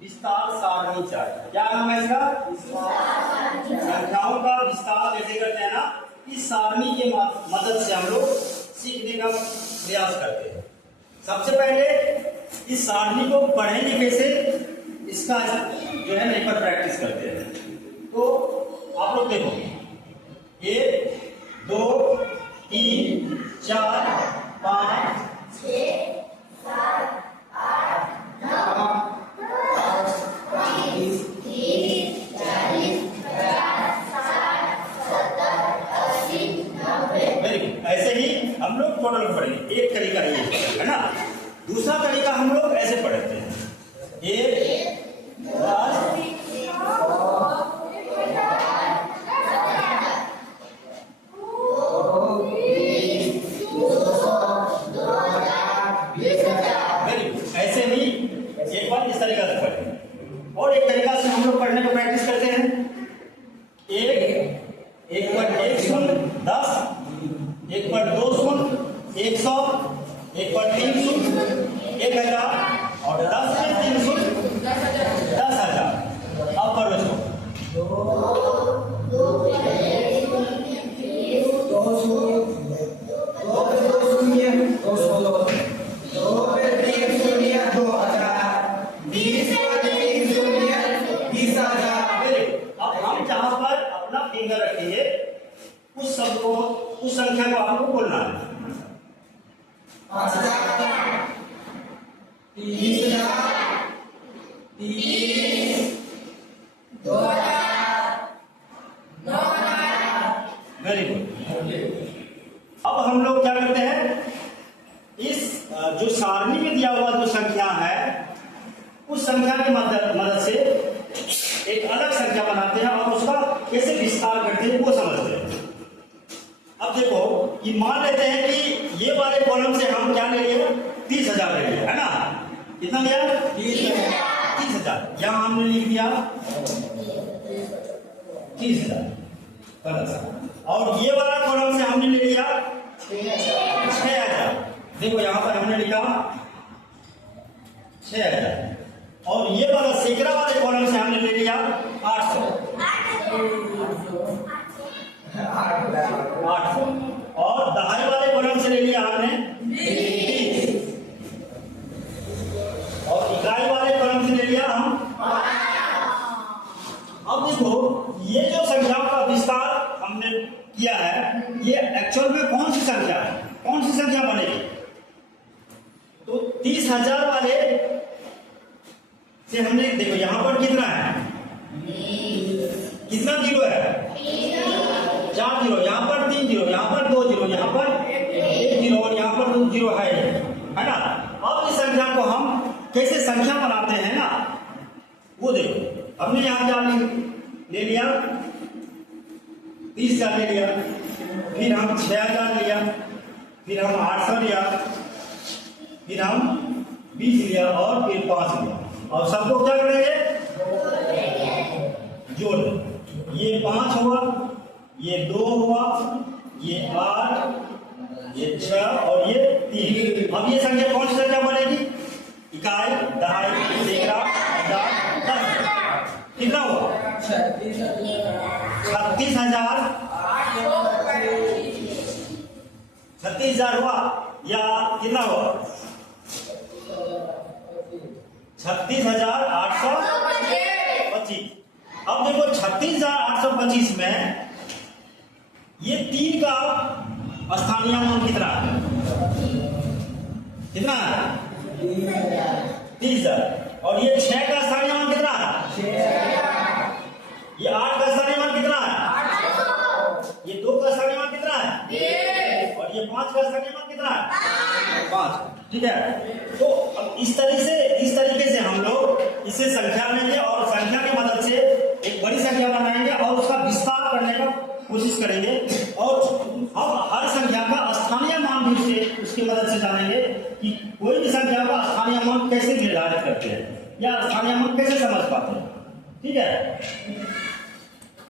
विस्तार सारणी चाहिए। क्या नाम है इसका? संख्याओं का विस्तार कैसे करते हैं ना, इस सारणी के मदद से हम लोग सीखने का प्रयास करते हैं। सबसे पहले इस सारणी को पढ़ेंगे कैसे, इसका जो है नहीं पर प्रैक्टिस करते हैं। तो आप लोग देखो 1 2 3 4 5 6 7 8 9 20 30 40 50 60 70 80 90। Very good. ऐसे ही हम लोग टोटल पढ़ेंगे। एक तरीका ये है ना। दूसरा तरीका हम लोग ऐसे पढ़ते हैं 1 10 ऐसे ही एक बार इस तरीका से पढ़ें। और एक तरीका से हम लोग पढ़ने को प्रैक्टिस करते हैं। एक पर 1 सुन 10, एक पर 2 सुन 100, एक पर 3 सुन 1000 और 10 पे 3 सुन 10,000। अब करो इसको 20,000। अपना फिंगर रखिए, उस सबको उस संख्या को आपको बोलना है। 5,000 30,000 30 2,000 9,000। Very good. अब हम लोग क्या करते हैं, इस जो सारणी में दिया हुआ जो संख्या है उस संख्या की मदद से एक अलग संख्या बनाते हैं और उसका कैसे विस्तार करते हैं वो समझते हैं। अब देखो कि मान लेते हैं कि ये वाले कॉलम से हम क्या ले लिए 30,000 ले लिए, है ना। कितना लिया? 30,000। यहां हमने लिख दिया 30,000। और ये वाला कॉलम से हमने ले लिया 6,000। देखो यहां पर हमने लिखा 6,000। और ये वाला सैकड़ा वाले कॉलम से हमने ले लिया 800। और दहाई वाले कॉलम से ले लिया हमने 20। और इकाई वाले कॉलम से ले लिया हम। अब देखो ये जो संख्याओं का विस्तार हमने किया है ये एक्चुअल में कौन सी संख्या है, कौन सी संख्या बनेगी। तो 30,000 वाले से हमने देखो यहां पर कितना है, कितना जीरो है 4 जीरो, यहां पर 3 जीरो, यहां पर 2 जीरो, यहां पर 1 जीरो और यहां पर 2 जीरो है ना। अब इस संख्या को हम कैसे संख्या बनाते हैं ना वो देखो। हमने यहां क्या ले लिया 30,000 ले लिया, फिर हम 6,000 लिया, फिर हम 800 लिया, फिर हम 20 लिया और फिर 5 लिया। और सबको क्या करेंगे जोड़ दें। ये 5 हुआ, ये 2 हुआ, ये 8, ये 6 और ये 3। अब ये संख्या कौन सी संख्या बनेगी, इकाई, दहाई, सैकड़ा, हजार, 10। कितना हुआ 36,000 हुआ या कितना हुआ 36,825। अब देखो 36,825 में ये 3 का स्थानीय मान कितना है, कितना है 30,000। और ये 6 का स्थानीय मान कितना है, ये 8 का स्थानीय मान कितना है, ये 2 का स्थानीय मान कितना है, और ये 5 का स्थानीय मान कितना है 5। ठीक है। तो अब इस तरीके से हम लोग इसे संख्या लेंगे और संख्या की मदद से एक बड़ी संख्या बनाएंगे और उसका विस्तार करने का कोशिश करेंगे। और अब हर संख्या का स्थानीय मान भी उसकी मदद से जानेंगे कि कोई भी संख्या का स्थानीय मान कैसे निर्धारित करते हैं या स्थानीय मान कैसे समझ पाते हैं। ठीक है।